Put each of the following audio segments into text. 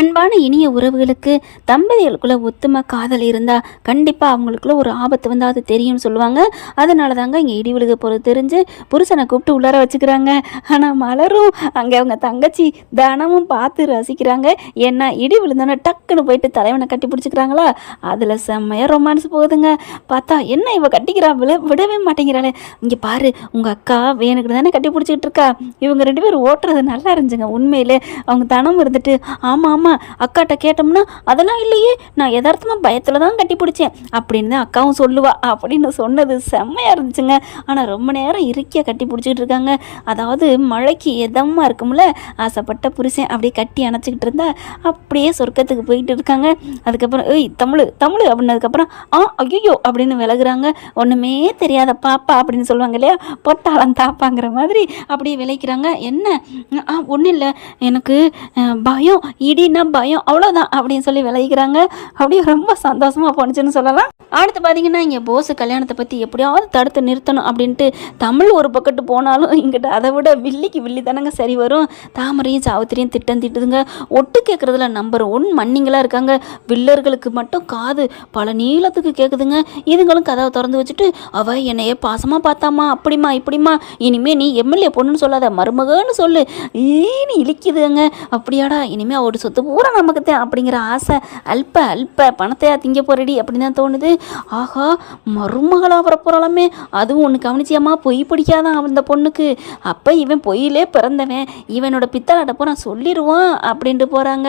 அன்பான இனிய உறவுகளுக்கு தம்பதிகளுக்குள்ள ஒத்துமை காதல் இருந்தால் கண்டிப்பாக அவங்களுக்குள்ள ஒரு ஆபத்து வந்து அது தெரியும்னு சொல்லுவாங்க. அதனால தாங்க இங்கே இடி விழுக போகிறது தெரிஞ்சு புருஷனை கூப்பிட்டு உள்ளார வச்சுக்கிறாங்க. ஆனால் மலரும் அங்கே அவங்க தங்கச்சி தனமும் பார்த்து ரசிக்கிறாங்க. ஏன்னா இடி விழுந்தோன்னே டக்குன்னு போயிட்டு தலைவனை கட்டி பிடிச்சிக்கிறாங்களா, அதில் செம்மையாக ரொமான்ஸ் போகுதுங்க. பார்த்தா என்ன இவ கட்டிக்கிறா, விடவே மாட்டேங்கிறாளே, இங்கே பாரு உங்கள் அக்கா வேணுக்கு தானே கட்டி பிடிச்சிக்கிட்டு இருக்கா. இவங்க 2 பேரும் ஓட்டுறது நல்லா இருந்துச்சுங்க. உண்மையிலே அவங்க தனம் இருந்துட்டு ஆமாம் அக்காட்ட கேட்டோம்னா அதெல்லாம் இல்லையே, நான் யதார்த்தமாக பயத்தில் தான் கட்டி பிடிச்சேன் அப்படின்னு தான் அக்காவும் சொல்லுவா அப்படின்னு சொன்னது செம்மையாக இருந்துச்சுங்க. ஆனால் ரொம்ப நேரம் இறுக்கியாக கட்டி பிடிச்சிக்கிட்டு இருக்காங்க. அதாவது மழைக்கு எதமாக இருக்கும்ல, ஆசைப்பட்ட புருஷன் அப்படியே கட்டி அணைச்சிக்கிட்டு இருந்தா அப்படியே சொர்க்கத்துக்கு போயிட்டு இருக்காங்க. அதுக்கப்புறம் ஏய் தமிழ் தமிழ் அப்படின்னதுக்கப்புறம் ஐயோ அப்படின்னு விலகுறாங்க. ஒன்றுமே தெரியாத பாப்பா அப்படின்னு சொல்லுவாங்க இல்லையா, பொட்டாளம் தாப்பாங்கிற மாதிரி அப்படியே விளைக்கிறாங்க. என்ன ஒன்றும் இல்லை, எனக்கு பயம், இடினா பயம், அவ்வளோதான் அப்படின்னு சொல்லி விளைக்கிறாங்க. அப்படியே ரொம்ப சந்தோஷமாக போனுச்சுன்னு சொல்லலாம். அடுத்து பார்த்தீங்கன்னா இங்கே போஸ் கல்யாணத்தை பற்றி எப்படியாவது தடுத்து நிறுத்தணும் அப்படின்ட்டு தமிழ் ஒரு பக்கத்து போனாலும் இங்கிட்ட அதை விட வில்லிக்கு வில்லி தானங்க சரி வரும். தாமரையும் சாவித்திரியும் திட்டம் திட்டுதுங்க. ஒட்டு கேட்குறதுல நம்பர் 1 மன்னிங்களாக இருக்காங்க. வில்லர்களுக்கு மட்டும் காது பல நீளத்துக்கு கேட்குதுங்க. இதுங்களும் கதவை திறந்து வச்சுட்டு அவ என்னையே பாசமாக பார்த்தாமா, அப்படிமா இப்படிமா, இனிமேல் நீ எம்எல்ஏ பொண்ணுன்னு சொல்லாத மருமகன்னு சொல்லு ஈன்னு இழிக்குதுங்க. அப்படியாடா இனிமேல் அவட சொத்து பூரா நமக்கு தான் அப்படிங்கிற ஆசை அல்ப அல்ப பணத்தையா திங்க போறடி அப்படின்னு தான் தோணுது. ஆஹா மருமகளா வரப்போறாலுமே, அதுவும் ஒன்று கவனிச்சியாமா, பொய் பிடிக்காதான் அந்த பொண்ணுக்கு. அப்போ இவன் பொய்யிலே பிறந்தவன், இவனோட பித்தலாட்ட போகிறான் சொல்லிடுவான் அப்படின்ட்டு போகிறாங்க.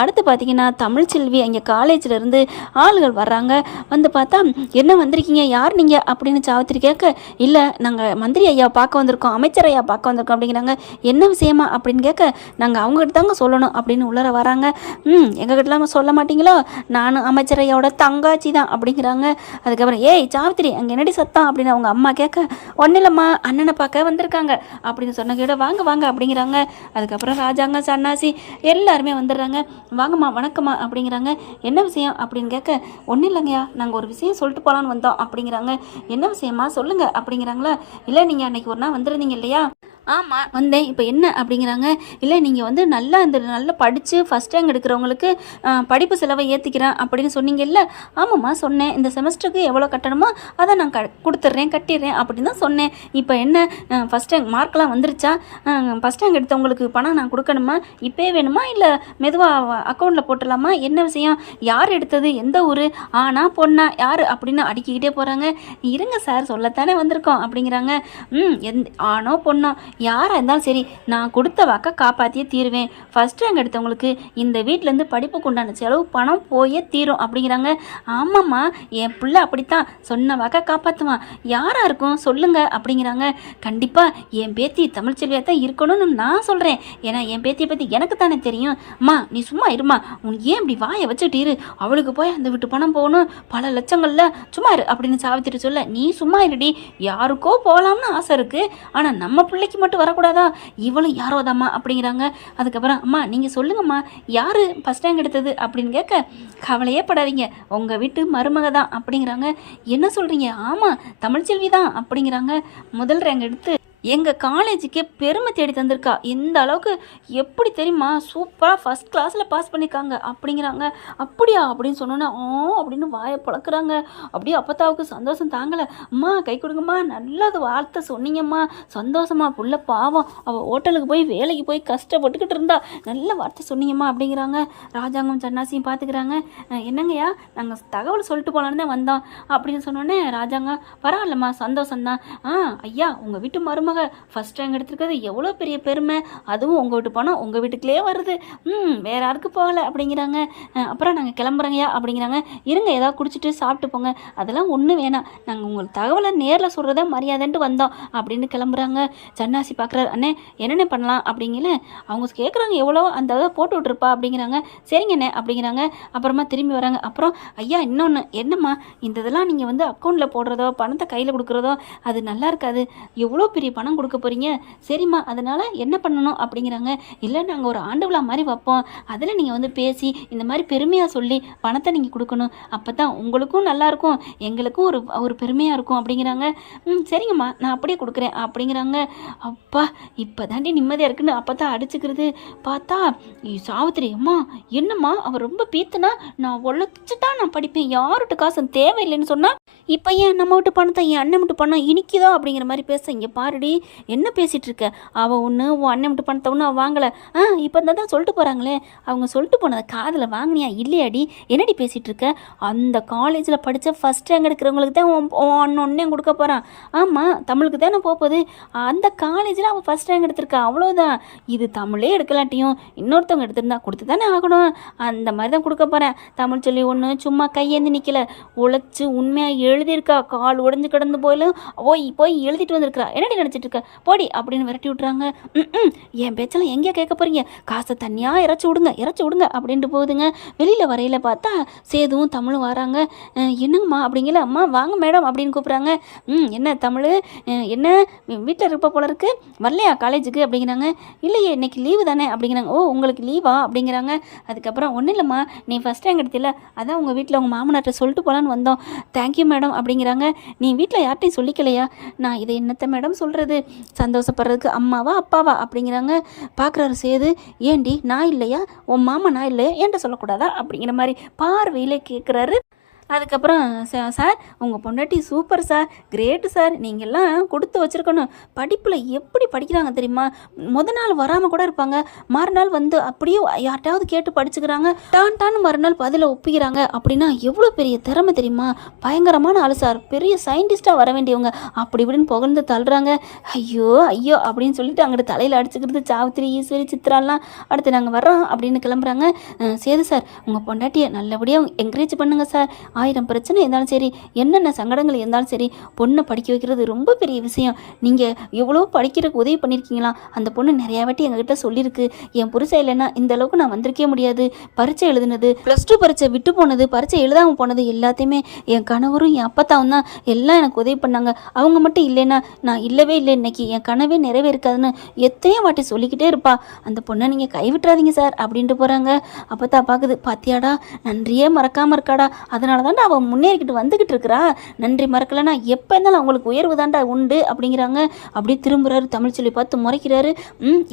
அடுத்து பார்த்தீங்கன்னா தமிழ்ச்செல்வி அங்கே காலேஜில் இருந்து ஆளுகள் வர்றாங்க. வந்து பார்த்தா என்ன வந்திருக்கீங்க, யார் நீங்கள் அப்படின்னு சாவித்திரி கேட்க, இல்லை நாங்கள் மந்திரி ஐயா பார்க்க வந்திருக்கோம், அமைச்சர் ஐயா பார்க்க வந்திருக்கோம் அப்படிங்கிறாங்க. என்ன விஷயமா அப்படின்னு கேட்க, நாங்கள் அவங்ககிட்ட தாங்க சொல்லணும் அப்படின்னு உள்ளார வராங்க. எங்ககிட்டலாம் சொல்ல மாட்டீங்களோ, நானும் அமைச்சர் ஐயாவோட தங்காச்சி தான் அப்படிங்கிறாங்க. அதுக்கப்புறம் ஏய் சாவித்திரி அங்கே என்னடி சத்தம் அப்படின்னு அவங்க அம்மா கேட்க, ஒன்றும் இல்லைம்மா அண்ணனை பார்க்க வந்திருக்காங்க அப்படின்னு சொன்ன கேட்ட வாங்க வாங்க அப்படிங்கிறாங்க. அதுக்கப்புறம் ராஜாங்க சன்னாசி எல்லாருமே வந்துடுறாங்க. வாங்கம்மா வணக்கம்மா அப்படிங்கிறாங்க. என்ன விஷயம் அப்படின்னு கேட்க, ஒன்றும் இல்லைங்கய்யா நாங்கள் ஒரு விஷயம் சொல்லிட்டு போகலான்னு வந்தோம் அப்படிங்கிறாங்க. என்ன விஷயமா சொல்லுங்கள் அப்படிங்கிறாங்களா. இல்லை நீங்கள் அன்றைக்கி ஒரு நாள் வந்துருந்தீங்க இல்லையா, ஆமாம் வந்தேன், இப்போ என்ன அப்படிங்கிறாங்க. இல்லை நீங்கள் வந்து நல்லா படித்து ஃபஸ்ட் ரேங்க் எடுக்கிறவங்களுக்கு படிப்பு செலவை ஏற்றிக்கிறேன் அப்படின்னு சொன்னீங்கல்ல. ஆமாம்மா சொன்னேன், இந்த செமஸ்டருக்கு எவ்வளோ கட்டணுமோ அதை நான் கொடுத்துட்றேன் கட்டிடுறேன் அப்படின்னு தான் சொன்னேன். இப்போ என்ன ஃபஸ்ட் ரேங்க் மார்க்கெலாம் வந்துருச்சா, ஃபஸ்ட் ரேங்க் எடுத்தவங்களுக்கு பணம் நான் கொடுக்கணுமா, இப்போயே வேணுமா இல்லை மெதுவாக அக்கௌண்ட்டில் போட்டலாமா, என்ன விஷயம், யார் எடுத்தது, எந்த ஊர், ஆனா பொண்ணா யார் அப்படின்னு அடிக்கிக்கிட்டே போகிறாங்க. இருங்க சார் சொல்லத்தானே வந்திருக்கோம் அப்படிங்கிறாங்க. ஆனோ பொண்ணோ யாராக இருந்தாலும் சரி நான் கொடுத்த வாக்கை காப்பாற்றியே தீருவேன். ஃபஸ்ட் ரேங்க் எடுத்தவங்களுக்கு இந்த வீட்டிலேருந்து படிப்புக்கு உண்டான செலவு பணம் போயே தீரும் அப்படிங்கிறாங்க. ஆமாம்மா என் பிள்ளை அப்படித்தான் சொன்ன வாக்கை காப்பாற்றுவான், யாராக இருக்கும் சொல்லுங்க அப்படிங்கிறாங்க. கண்டிப்பாக என் பேத்தி தமிழ்ச்செல்வியாக தான் இருக்கணும்னு நான் சொல்கிறேன், ஏன்னா என் பேத்தியை பற்றி எனக்கு தானே தெரியும். அம்மா நீ சும்மா இருமா, உனக்கு ஏன் இப்படி வாயை வச்சுட்டு இரு, அவளுக்கு போய் அந்த வீட்டு பணம் போகணும் பல லட்சங்களில், சும்மா இரு அப்படின்னு சாவித்திட்டு சொல்ல, நீ சும்மா இருடி, யாருக்கோ போகலாம்னு ஆசை இருக்குது ஆனால் நம்ம பிள்ளைக்கு மட்டும் வரக்கூடாதா, இவளும் யாரோதாம்மா அப்படிங்கிறாங்க. அதுக்கப்புறம் அம்மா நீங்கள் சொல்லுங்கம்மா யார் ஃபஸ்ட் ரேங்க் எடுத்தது அப்படின்னு கேட்க, கவலையே படாதீங்க உங்கள் வீட்டு மருமக தான் அப்படிங்கிறாங்க. என்ன சொல்கிறீங்க, ஆமாம் தமிழ்ச்செல்வி தான் அப்படிங்கிறாங்க. முதல் ரேங்க் எடுத்து எங்கள் காலேஜுக்கே பெருமை தேடி தந்திருக்கா, இந்த அளவுக்கு எப்படி தெரியுமா, சூப்பராக ஃபஸ்ட் கிளாஸில் பாஸ் பண்ணியிருக்காங்க அப்படிங்கிறாங்க. அப்படியா அப்படின்னு சொன்னோன்னே அப்படின்னு வாயை பழக்கிறாங்க. அப்படியே அப்பத்தாவுக்கு சந்தோஷம் தாங்கலை. அம்மா கை கொடுங்கம்மா, நல்லது வார்த்தை சொன்னீங்கம்மா, சந்தோஷமா, புள்ள பாவம் அவள் ஹோட்டலுக்கு போய் வேலைக்கு போய் கஷ்டப்பட்டுக்கிட்டு இருந்தா, நல்ல வார்த்தை சொன்னீங்கம்மா அப்படிங்கிறாங்க. ராஜாங்கம் சன்னாசியும் பார்த்துக்கிறாங்க. என்னங்கய்யா நாங்கள் தகவல் சொல்லிட்டு போகலான்னு தான் வந்தோம் அப்படின்னு சொன்னோன்னே ராஜாங்கம் பரவாயில்லம்மா சந்தோஷம்தான். ஐயா உங்கள் வீட்டு மருமக ஃபஸ்ட் ரேங்க் எடுத்துருக்கிறது எவ்வளோ பெரிய பெருமை, அதுவும் உங்கள் வீட்டு பணம் உங்கள் வீட்டுக்குள்ளே வருது, வேற யாருக்கு போகலை அப்படிங்கிறாங்க. அப்புறம் நாங்கள் கிளம்புறோங்கய்யா அப்படிங்கிறாங்க. இருங்க ஏதாவது குடிச்சிட்டு சாப்பிட்டு போங்க, அதெல்லாம் ஒன்றும் வேணாம், நாங்கள் உங்களுக்கு தகவலை நேரில் சொல்கிறத மரியாதைன்ட்டு வந்தோம் அப்படின்னு கிளம்புறாங்க. சன்னாசி பார்க்குறாரு. அண்ணே என்னென்ன பண்ணலாம் அப்படிங்கல அவங்க கேட்குறாங்க, எவ்வளோ அந்த போட்டு விட்ருப்பா அப்படிங்கிறாங்க. சரிங்கண்ணே அப்படிங்கிறாங்க. அப்புறமா திரும்பி வராங்க. அப்புறம் ஐயா இன்னொன்று என்னம்மா, இந்த இதெல்லாம் நீங்கள் வந்து அக்கௌண்ட்டில் போடுறதோ பணத்தை கையில் கொடுக்குறதோ அது நல்லா இருக்காது, எவ்வளோ பெரிய பணம் பணம் கொடுக்க போகிறீங்க, சரிம்மா அதனால் என்ன பண்ணணும் அப்படிங்கிறாங்க. இல்லை நாங்கள் ஒரு ஆண்டு விழா மாதிரி வைப்போம், அதில் நீங்கள் வந்து பேசி இந்த மாதிரி பெருமையாக சொல்லி பணத்தை நீங்கள் கொடுக்கணும், அப்போ தான் உங்களுக்கும் நல்லாயிருக்கும் எங்களுக்கும் ஒரு ஒரு பெருமையாக இருக்கும் அப்படிங்கிறாங்க. சரிங்கம்மா நான் அப்படியே கொடுக்குறேன் அப்படிங்கிறாங்க. அப்பா இப்போ தாண்டி நிம்மதியாக இருக்குன்னு அப்போ தான் அடிச்சுக்கிறது. பார்த்தா சாவித்திரி அம்மா என்னம்மா அவள் ரொம்ப பீத்துனா, நான் உழைச்சி தான் நான் படிப்பேன், யார்கிட்ட காசு தேவையில்லைன்னு சொன்னால் இப்போ ஏன் நம்ம விட்டு பணத்தை என் அண்ணன் விட்டு பணம் இனிக்குதோ அப்படிங்கிற மாதிரி பேச. இங்கே பாருடி என்ன பேசிகிட்டு இருக்க, அவள் ஒன்று உன் அண்ணன் விட்டு பணத்தை ஒன்று அவள் வாங்கலை. இப்போ தான் சொல்லிட்டு போகிறாங்களே, அவங்க சொல்லிட்டு போனதை காதில் வாங்கினியா இல்லையாடி, என்னடி பேசிகிட்டு இருக்க, அந்த காலேஜில் படித்த ஃபஸ்ட் ரேங்க் எடுக்கிறவங்களுக்கு தான் உன் அண்ணன் கொடுக்க போகிறான். ஆமாம் தமிழுக்கு தானே போகுது, அந்த காலேஜில் அவள் ஃபஸ்ட் ரேங்க் எடுத்திருக்கா, அவ்வளோதான். இது தமிழே எடுக்கலாட்டியும் இன்னொருத்தவங்க எடுத்திருந்தா கொடுத்து தானே ஆகணும், அந்த மாதிரி தான் கொடுக்க போகிறேன். தமிழ் சொல்லி ஒன்று சும்மா கையேந்து நிற்கல, உழைச்சி உண்மையாக எழுதியிருக்கா, கால் உடஞ்சி கிடந்து போயிலும் போய் எழுதிட்டு வந்திருக்கிறா, என்னடி நினச்சிட்டு இருக்க போடி அப்படின்னு விரட்டி விட்றாங்க. என் பேச்செல்லாம் எங்கேயா கேட்க போகிறீங்க, காசை தனியாக இறச்சி விடுங்க அப்படின்ட்டு போகுதுங்க. வெளியில் வரையில் பார்த்தா சேதுவும் தமிழும் வராங்க. என்னங்கம்மா அப்படிங்கல, அம்மா வாங்க மேடம் அப்படின்னு கூப்பிட்றாங்க. என்ன தமிழ் என்ன வீட்டில் இருப்ப போல இருக்கு, வரலையா காலேஜுக்கு அப்படிங்கிறாங்க. இல்லையே இன்னைக்கு லீவு தானே அப்படிங்கிறாங்க. ஓ உங்களுக்கு லீவா அப்படிங்கிறாங்க. அதுக்கப்புறம் ஒன்றும் இல்லைம்மா நீ ஃபஸ்ட் ரேங்க் எடுத்தில, அதான் உங்கள் வீட்டில் உங்கள் மாமனார்ட்ட சொல்லிட்டு போகலான்னு வந்தோம். தேங்க்யூ மேடம் அப்படிங்கிறாங்க. நீ வீட்டில் யார்ட்டையும் சொல்லிக்கலையா? நான் இதை என்னத்தை மேடம் சொல்கிறது, சந்தோஷப்படுறதுக்கு அம்மாவா அப்பாவா அப்படிங்கிறாங்க. பார்க்குறாரு சேது, ஏண்டி நான் இல்லையா, உன் மாமா நான் இல்லையா, ஏன்ட்ட சொல்லக்கூடாதா அப்படிங்கிற மாதிரி பார்வையில் கேட்குறாரு. அதுக்கப்புறம் சார் உங்கள் பொண்டாட்டி சூப்பர் சார், கிரேட்டு சார், நீங்கள்லாம் கொடுத்து வச்சுருக்கணும், படிப்பில் எப்படி படிக்கிறாங்க தெரியுமா, நாள் வராமல் கூட இருப்பாங்க, மறுநாள் வந்து அப்படியே யார்ட்டாவது கேட்டு படிச்சுக்கிறாங்க, டான்னு மறுநாள் பதிலை ஒப்பிக்கிறாங்க அப்படின்னா எவ்வளோ பெரிய திறமை தெரியுமா, பயங்கரமான ஆளு சார், பெரிய சயின்டிஸ்ட்டாக வர வேண்டியவங்க அப்படி இப்படின்னு புகழ்ந்து தள்ளுறாங்க. ஐயோ அப்படின்னு சொல்லிட்டு அங்கிட்டு தலையில் அடிச்சுக்கிறது சாவித்திரி ஈஸ்வரி சித்ராலாம். அடுத்து நாங்கள் வர்றோம் அப்படின்னு கிளம்புறாங்க. சேது சார் உங்கள் பொண்டாட்டியை நல்லபடியாக என்கரேஜ் பண்ணுங்கள் சார், 1000 பிரச்சனை இருந்தாலும் சரி, என்னென்ன சங்கடங்கள் இருந்தாலும் சரி, பொண்ணை படிக்க வைக்கிறது ரொம்ப பெரிய விஷயம், நீங்கள் எவ்வளோ படிக்கிறதுக்கு உதவி பண்ணியிருக்கீங்களா, அந்த பொண்ணு நிறையா வாட்டி எங்ககிட்ட சொல்லியிருக்கு, என் புருஷன் இல்லைன்னா இந்த அளவுக்கு நான் வந்திருக்கே முடியாது, பரீட்சை எழுதுனது, +2 பரீட்சை விட்டு போனது, பரீட்சை எழுதாமல் போனது எல்லாத்தையுமே என் கணவரும் என் அப்பத்தாவும் தான் எல்லாம் எனக்கு உதவி பண்ணாங்க, அவங்க மட்டும் இல்லைன்னா நான் இல்லவே இல்லை, இன்னைக்கு என் கனவே நிறைவேற்காதுன்னு எத்தனையோ வாட்டி சொல்லிக்கிட்டே இருப்பா, அந்த பொண்ணை நீங்கள் கைவிட்டுறாதீங்க சார் அப்படின்ட்டு போகிறாங்க. அப்பத்தா பார்க்குது, பாத்தியாடா நன்றியே மறக்காமல் இருக்காடா, அதனால தான்டா அவன் முன்னேறிக்கிட்டு வந்துக்கிட்டு இருக்கிறா, நன்றி மறக்கலைன்னா எப்போ இருந்தாலும் அவங்களுக்கு உயர்வு தாண்டா உண்டு அப்படிங்கிறாங்க. அப்படியே திரும்புறாரு, தமிழ் சொல்லி பார்த்து முறைக்கிறாரு.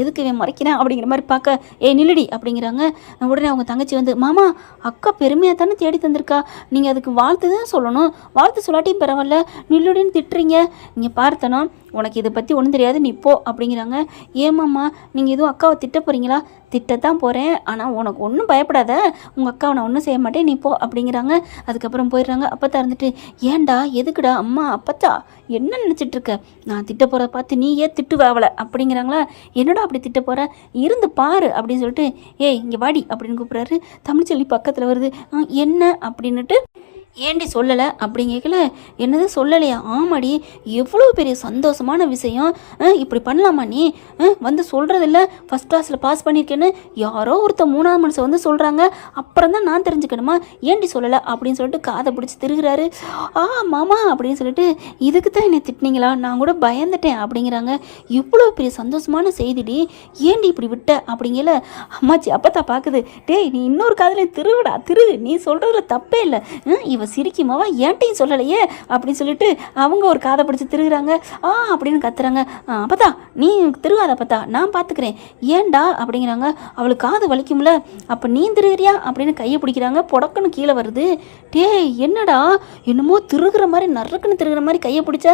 எதுக்கு இவன் முறைக்கிறான் அப்படிங்கிற மாதிரி பார்க்க, நில்லடி அப்படிங்கிறாங்க. உடனே அவங்க தங்கச்சி வந்து, மாமா அக்கா பெருமையாக தானே தேடி தந்திருக்கா, நீங்கள் அதுக்கு வாழ்த்து தான் சொல்லணும், வாழ்த்து சொல்லாட்டியும் பரவாயில்ல, நில்லுடின்னு திட்டுறீங்க, நீங்கள் பார்த்தனோ உனக்கு இதை பற்றி ஒன்றும் தெரியாது நீ போ அப்படிங்கிறாங்க. ஏமாம்மா நீங்கள் எதுவும் அக்காவை திட்ட போகிறீங்களா, திட்டத்தான் போகிறேன், ஆனால் உனக்கு ஒன்றும் பயப்படாத, உங்கள் அக்காவை நான் ஒன்றும் செய்ய மாட்டேன் நீ போ அப்படிங்கிறாங்க. அதுக்கப்புறம் போயிடுறாங்க. அப்பத்தா இருந்துட்டு, ஏன்டா எதுக்குடா அம்மா அப்பத்தா என்ன நினச்சிட்ருக்க, நான் திட்ட போகிறத பார்த்து நீ ஏன் திட்டு வாவலை அப்படிங்கிறாங்களா. என்னடா அப்படி திட்ட போகிற, இருந்து பாரு அப்படின்னு சொல்லிட்டு, இங்கே வாடி அப்படின்னு கூப்பிட்றாரு. தமிழ்ச்செல்வி பக்கத்தில் வருது. என்ன அப்படின்னுட்டு, ஏண்டி சொல்லலை அப்படிங்கல, என்னது சொல்லலையா, ஆமாடி எவ்வளோ பெரிய சந்தோஷமான விஷயம், இப்படி பண்ணலாமா நீ, வந்து சொல்கிறதில்ல ஃபஸ்ட் கிளாஸில் பாஸ் பண்ணியிருக்கேன்னு யாரோ ஒருத்தர் 3ஆம் மனுஷன் வந்து சொல்கிறாங்க, அப்புறம் தான் நான் தெரிஞ்சுக்கணுமா, ஏண்டி சொல்லலை அப்படின்னு சொல்லிட்டு காதை பிடிச்சி திருகிறாரு. மாமா அப்படின்னு சொல்லிட்டு, இதுக்கு தான் என்னை திட்டினீங்களா, நான் கூட பயந்துட்டேன் அப்படிங்கிறாங்க. இவ்வளோ பெரிய சந்தோஷமான செய்திடி, ஏண்டி இப்படி விட்ட அப்படிங்கல. அம்மாச்சி அப்பத்தா பார்க்குது, டேய் நீ இன்னொரு காதில் திருவிடா திரு, நீ சொல்கிறதுல தப்பே இல்லை, இவ சிரிக்குமாவா ஏன்ட்டையும் சொல்லலையே அப்படின்னு சொல்லிட்டு அவங்க ஒரு காதை பிடிச்சி திருகுறாங்க. அப்படின்னு கத்துறாங்க. அப்பத்தா நீ திருகாத அப்பத்தா நான் பார்த்துக்கிறேன், ஏன்டா அப்படிங்கிறாங்க. அவளுக்கு காது வலிக்கும்ல, அப்போ நீ திருகிறியா அப்படின்னு கையை பிடிக்கிறாங்க. புடக்குன்னு கீழே வருது. என்னடா என்னமோ திருகிற மாதிரி நறுக்குன்னு திருகிற மாதிரி கையை பிடிச்சா,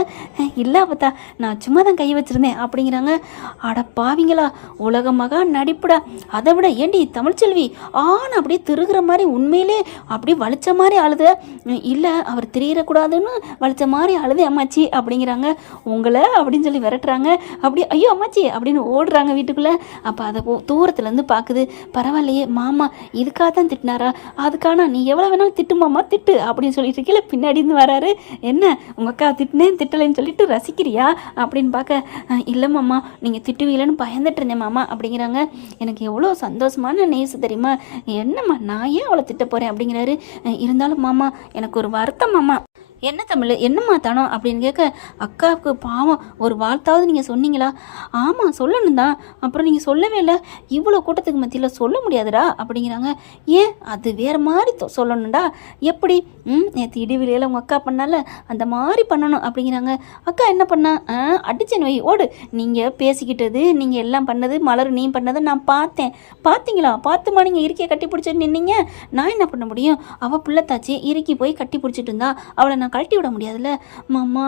இல்லை அப்பத்தா நான் சும்மா தான் கை வச்சிருந்தேன் அப்படிங்கிறாங்க. அட பாவிங்களா, உலக மகா நடிப்புடா, அதை விட ஏண்டி தமிழ்ச்செல்வி அப்படியே திருகிற மாதிரி உண்மையிலே அப்படியே வலிச்ச மாதிரி அழுது, இல்லை அவர் தெரியக்கூடாதுன்னு வலிச்ச மாதிரி அழுது அம்மாச்சி அப்படிங்கிறாங்க. உங்களை அப்படின்னு சொல்லி விரட்டுறாங்க. அப்படி ஐயோ அம்மாச்சி அப்படின்னு ஓடுறாங்க வீட்டுக்குள்ளே. அப்போ அதை தூரத்துலேருந்து பார்க்குது. பரவாயில்லையே மாமா இதுக்காக தான் திட்டினாரா, அதுக்கான நீ எவ்வளோ வேணாலும் திட்டுமாமா திட்டு அப்படின்னு சொல்லிட்டு இருக்கீங்களே, பின்னாடி இருந்து வராரு. என்ன உங்கள் அக்கா திட்டினேன் திட்டலைன்னு சொல்லிட்டு ரசிக்கிறியா அப்படின்னு பார்க்க, இல்லை மாமா நீங்கள் திட்டுவீங்களன்னு பயந்துட்டு இருந்தேன் மாமா அப்படிங்கிறாங்க. எனக்கு எவ்வளோ சந்தோஷமான நேசு தெரியுமா, என்னம்மா நான் ஏன் அவளை திட்ட போகிறேன் அப்படிங்கிறாரு. இருந்தாலும் மாமா எனக்கு ஒரு வருத்தம் மாமா, என்ன தமிழ் என்னம்மா தானோ அப்படின்னு கேட்க, அக்காவுக்கு பாவம் ஒரு வார்த்தாவது நீங்கள் சொன்னீங்களா? ஆமாம் சொல்லணும் தான், அப்புறம் நீங்கள் சொல்லவே இல்லை. இவ்வளோ கூட்டத்துக்கு மத்தியில் சொல்ல முடியாதுடா அப்படிங்கிறாங்க. ஏன் அது வேறு மாதிரி சொல்லணும்டா? எப்படி? நேற்று இடிவிலையில் உங்கள் அக்கா பண்ணால அந்த மாதிரி பண்ணணும் அப்படிங்கிறாங்க. அக்கா என்ன பண்ணா? அடிச்சேன் வை ஓடு. நீங்கள் பேசிக்கிட்டது, நீங்கள் எல்லாம் பண்ணது, மலர் நீ பண்ணதை நான் பார்த்தேன். பார்த்தீங்களா? பார்த்துமா நீங்கள் இருக்கையை கட்டி பிடிச்சிட்டு நின்னீங்க. நான் என்ன பண்ண முடியும்? அவள் பிள்ளைத்தாச்சி இறுக்கி போய் கட்டி பிடிச்சிட்டு இருந்தா, அவளை நான் கழட்டி விட முடியாதுல்ல மாமா.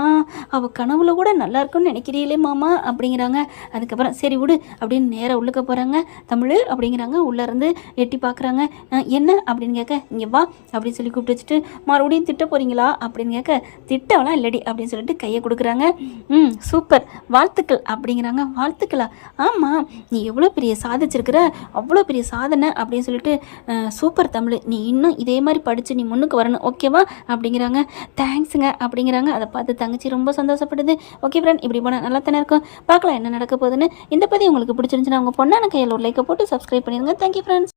அவள் கனவுல கூட நல்லா இருக்குன்னு நினைக்கிறீங்களே மாமா அப்படிங்கிறாங்க. அதுக்கப்புறம் சரி விடு அப்படின்னு நேராக உள்ளுக்க போகிறாங்க. தமிழ் அப்படிங்கிறாங்க. உள்ளேருந்து எட்டி பார்க்குறாங்க. என்ன அப்படின்னு கேட்க, இங்கே வா அப்படின்னு சொல்லி கூப்பிட்டு வச்சுட்டு, மறுபடியும் திட்ட போகிறீங்களா அப்படின்னு கேட்க, திட்டவெல்லாம் இல்லடி அப்படின்னு சொல்லிட்டு கையை கொடுக்குறாங்க. சூப்பர் வாழ்த்துக்கள் அப்படிங்கிறாங்க. வாழ்த்துக்களா? ஆமாம், நீ எவ்வளோ பெரிய சாதிச்சிருக்கிற, அவ்வளோ பெரிய சாதனை அப்படின்னு சொல்லிட்டு, சூப்பர் தமிழ், நீ இன்னும் இதே மாதிரி படித்து நீ முன்னுக்கு வரணும் ஓகேவா அப்படிங்கிறாங்க. தேங்க்ஸுங்க அப்படிங்கிறாங்க. அதை பார்த்து தங்கச்சி ரொம்ப சந்தோஷப்படுது. ஓகே ஃப்ரெண்ட், இப்படி போனால் நல்லா தானே இருக்கும். பார்க்கலாம் என்ன நடக்க போகுதுன்னு. இந்த பதிவு உங்களுக்கு பிடிச்சிருந்துச்சுன்னா உங்கள் பொண்ணான கையில் ஒரு லைக்கை போட்டு சப்ஸ்கிரைப் பண்ணிடுங்க. Thank you friends.